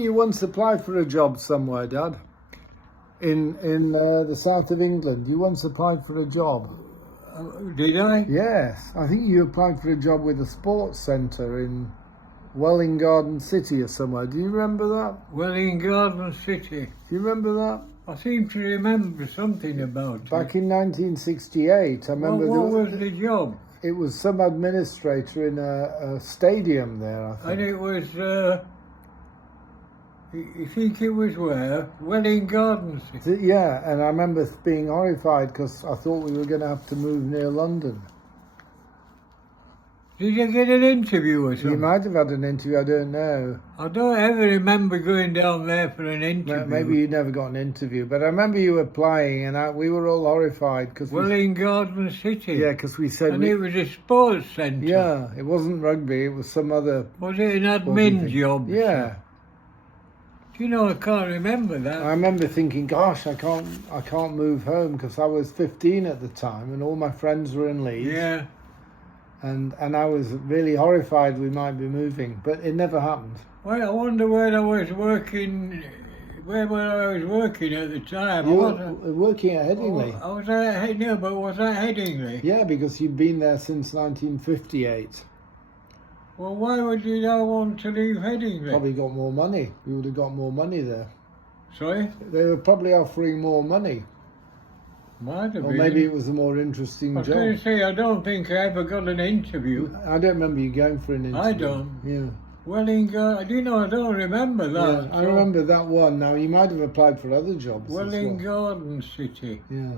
You once applied for a job somewhere, Dad, in the south of England. You once applied for a job. Did I? Yes, I think you applied for a job with a sports centre in Welwyn Garden City or somewhere. Do you remember that? Welwyn Garden City. Do you remember that? I seem to remember something about Back it. in 1968, I remember What was the job? it was some administrator in a stadium there, I think. And it was, you think it was where? Welwyn Garden City. Yeah, and I remember being horrified because I thought we were going to have to move near London. Did you get an interview or You something? might have had an interview, I don't know. I don't ever remember going down there for an interview. Maybe you never got an interview, but I remember you applying, and we were all horrified because Welwyn Garden City. because we said And it was a sports centre. yeah, it wasn't rugby, it was some other Was it an sporting admin thing. job? Yeah, Do you know, I can't remember that. I remember thinking, gosh, I can't move home because I was 15 at the time, and all my friends were in Leeds. Yeah. And I was really horrified we might be moving, but it never happened. Well, I wonder where I was working, where I was working at the time. You I were wasn't- working at Headingley. I was at no, but was that Headingley? Yeah, because you've been there since 1958. Well, why would you now want to leave Headingley? Probably got more money. We would have got more money there. Sorry? They were probably offering more money. Might have Or been. maybe it was a more interesting I was going to job. say, I don't think I ever got an interview. I don't remember you going for an interview. I don't. Yeah. Welwyn Garden, do you know, I don't remember that. Yeah, I remember that one. Now, you might have applied for other jobs as Welwyn well. Garden City. Yeah.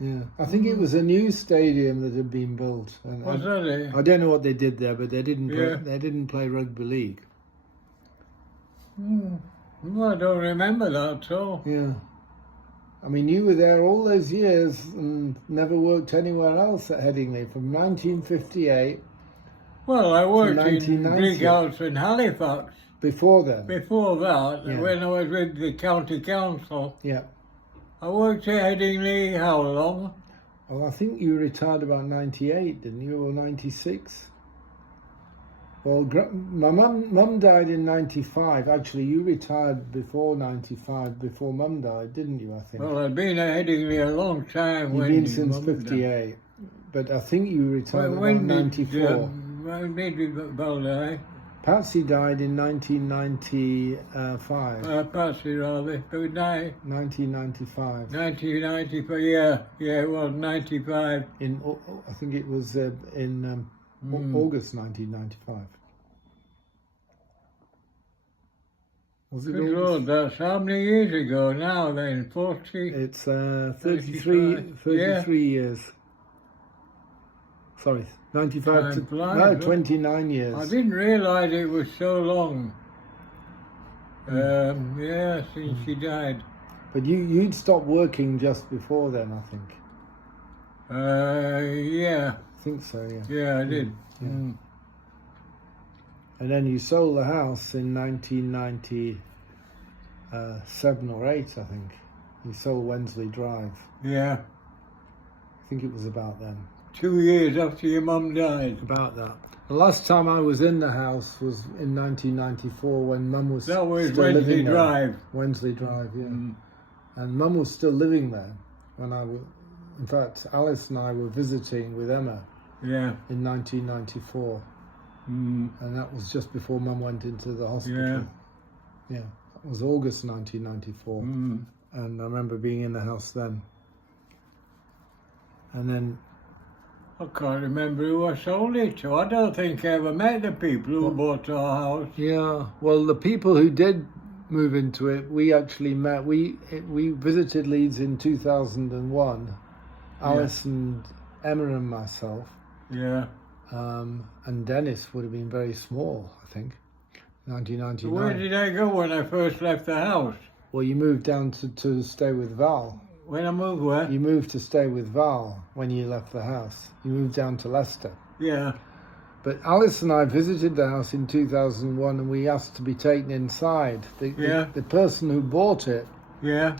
Yeah. I think it was a new stadium that had been built. And Was that it? I don't know what they did there, but they didn't play, Yeah. they didn't play rugby league. Well, I don't remember that at all. Yeah. I mean, you were there all those years and never worked anywhere else at Headingley from 1958. Well, I worked in 1990. Big House in Halifax. Before then. Before that, Yeah. when I was with the county council, Yeah. I worked at Headingley how long? Well, I think you retired about 98, didn't you, or 96? Well, my mum died in 95. Actually, you retired before 95, before Mum died, didn't you, I think? Well, I'd been at Headingley a long time. You've when been my since mum died. 58. But I think you retired about When 94. when did Bell die? Patsy died in 1995. Patsy rather. Who died? 1995. 1995, yeah, it was 95. I think it was in August 1995. Was it Good August? Lord, that's how many years ago now then? 40? It's 33 Yeah. years. Sorry, 95 Time to flies, no, doesn't it? 29 years. I didn't realise it was so long. Yeah, since she died. But you'd stopped working just before then, I think. Yeah, I think so, yeah. I did. Yeah. Mm. And then you sold the house in 1997 or 8, I think. You sold Wensley Drive. Yeah, I think it was about then. 2 years after your mum died. About that. The last time I was in the house was in 1994 when Mum was That was still Wednesday living there. Drive. Wensley Drive, yeah. Mm. And Mum was still living there when in fact, Alice and I were visiting with Emma Yeah. in 1994. Mm. And that was just before Mum went into the hospital. Yeah. Yeah. It was August 1994. Mm. And I remember being in the house then. And then, I can't remember who I sold it to. I don't think I ever met the people who bought our house. yeah, well, the people who did move into it, we actually met. We visited Leeds in 2001. Alice and Emma and myself. Yeah. And Dennis would have been very small, I think, 1999. Where did I go when I first left the house? Well, you moved down to stay with Val. When I moved where? You moved to stay with Val when you left the house. You moved down to Leicester. Yeah. But Alice and I visited the house in 2001 and we asked to be taken inside. The person who bought it Yeah.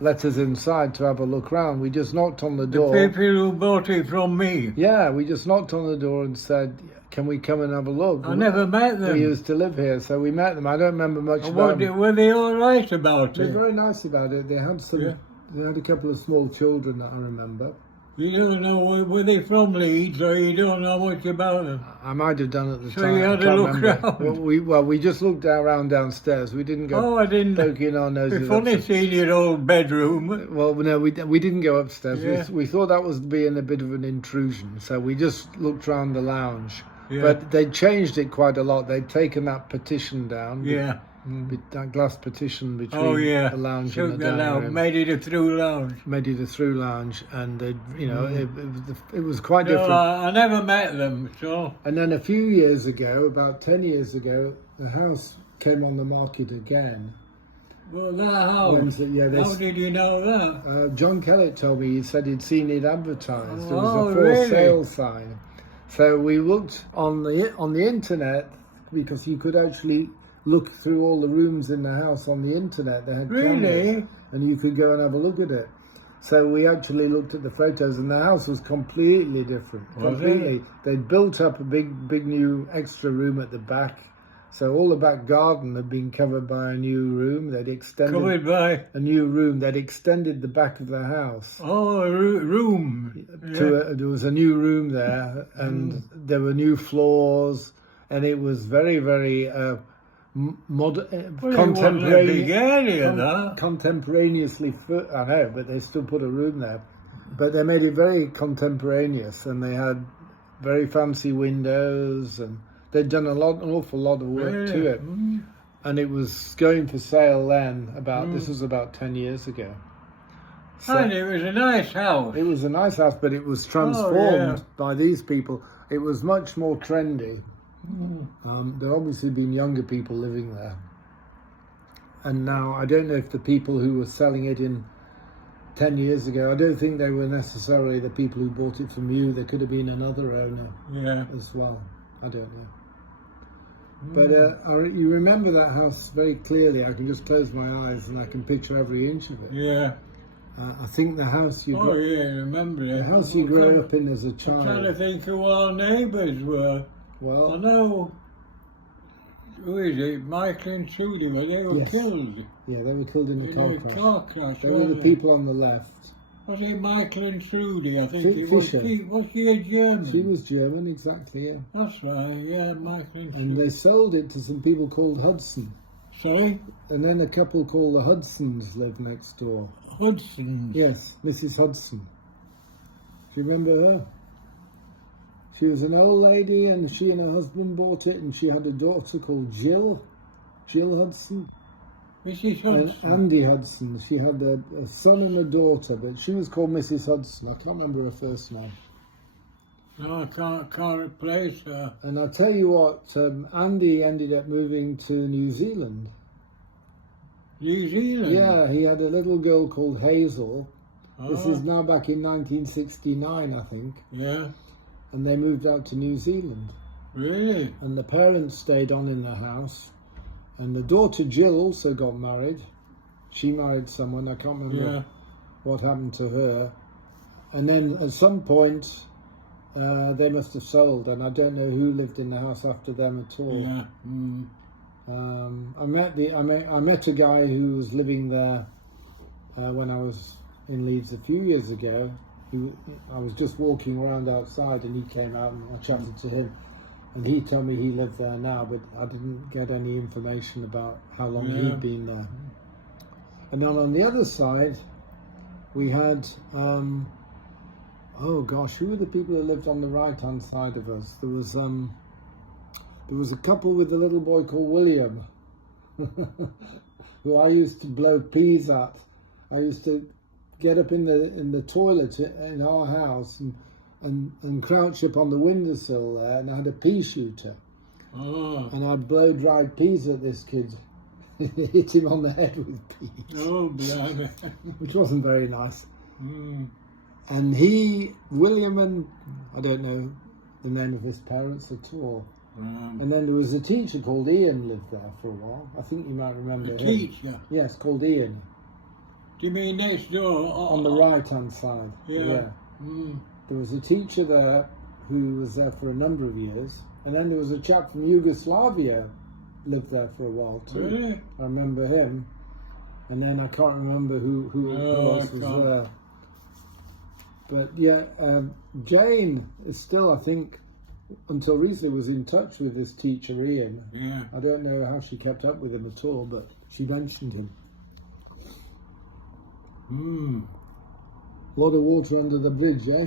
let us inside to have a look round. We just knocked on the The door. people who bought it from me. Yeah, we just knocked on the door and said, can we come and have a look? I never met They them. used to live here, so we met them. I don't remember much And about them. were they all right about They were it? very nice about it. They had some. Yeah. They had a couple of small children that I remember. You don't know, were they from Leeds, or you don't know much about them? I might have done at the So time. you had I to can't look remember. round? Well, we just looked around downstairs. We didn't go Oh, I didn't. poking our noses. It's funny upstairs. seeing your old bedroom. Well, no, we didn't go upstairs. Yeah. We thought that was being a bit of an intrusion, so we just looked around the lounge. Yeah. But they changed it quite a lot. They'd taken that partition down. Yeah. That glass partition between Oh, yeah. the lounge Took and the that dining out, room. made it a through lounge. Made it a through lounge, and they, it was quite No, different. I never met them, so. And then a few years ago, about 10 years ago, the house came on the market again. Well, that house. Yeah, How did you know that? John Kellett told me, he said he'd seen it advertised. There was Oh, a for really? sale sign. So we looked on the internet, because you could actually look through all the rooms in the house on the internet. They had cameras, Really? and you could go and have a look at it. So we actually looked at the photos, and the house was completely different. Was Completely. it? They'd built up a big new extra room at the back. So all the back garden had been covered by a new room. They'd extended Covered by, a new room. They'd extended the back of the house. oh, a room. There was a new room there, and there were new floors, and it was very, very modern, Well, it wasn't a big contemporary. area, that. Contemporaneously, I know, but they still put a room there. But they made it very contemporaneous, and they had very fancy windows, and they'd done an awful lot of work Really? to it. Mm. And it was going for sale then. This Mm. was about 10 years ago. So And it was a nice house. it was a nice house, but it was transformed yeah. by these people. It was much more trendy. There obviously been younger people living there. And now, I don't know if the people who were selling it in 10 years ago, I don't think they were necessarily the people who bought it from you. There could have been another owner Yeah. as well. I don't know. But you remember that house very clearly. I can just close my eyes and I can picture every inch of it. Yeah. I think the house you Oh, yeah, I remember it. the house you grew up in as a I'm trying to child. think who our neighbours were. I Well, know. Who is it? Michael and Judy, well, they were Yes. killed yeah, they were killed in a in car a crash. car crash. They were the weren't people on the left. Was it Michael and Trudy? I think Fi- it was. Fisher. Was she a German? She was German, exactly, yeah. That's right, yeah, Michael and And Trudy. they sold it to some people called Hudson. Sorry? And then a couple called the Hudsons lived next door. Hudson. Yes, Mrs. Hudson. Do you remember her? She was an old lady, and she and her husband bought it, and she had a daughter called Jill Hudson. Mrs. And Hudson. Andy Hudson. She had a son and a daughter, but she was called Mrs. Hudson. I can't remember her first name. No, I can't replace her. And I'll tell you what, Andy ended up moving to New Zealand. New Zealand? Yeah, he had a little girl called Hazel. This Oh, is now back in 1969, I think. yeah, And they moved out to New Zealand. really? And the parents stayed on in the house. And the daughter Jill also got married. She married someone, I can't remember Yeah. what happened to her. And then at some point, they must have sold, and I don't know who lived in the house after them at all. Yeah. Mm. I met a guy who was living there when I was in Leeds a few years ago. I was just walking around outside, and he came out, and I chatted to him, and he told me he lived there now, but I didn't get any information about how long Yeah. he'd been there. And then on the other side, we had oh gosh, who were the people that lived on the right-hand side of us? There was a couple with a little boy called William, who I used to blow peas at. I used to get up in the toilet in our house and crouch up on the windowsill there, and I had a pea shooter, Oh, and I'd blow dried peas at this kid, hit him on the head with peas, oh, blimey. which wasn't very nice. Mm. And William, and I don't know the name of his parents at all. And then there was a teacher called Ian lived there for a while. I think you might remember A him. teacher? Yes, called Ian. Do you mean next door? On the right-hand side. Yeah. Mm. There was a teacher there who was there for a number of years, And then there was a chap from Yugoslavia lived there for a while too. Really? I remember him. And then I can't remember who else was can't. there. But yeah, Jane is still, I think, until recently was in touch with this teacher Ian. Yeah. I don't know how she kept up with him at all, but she mentioned him. Hmm. A lot of water under the bridge, eh?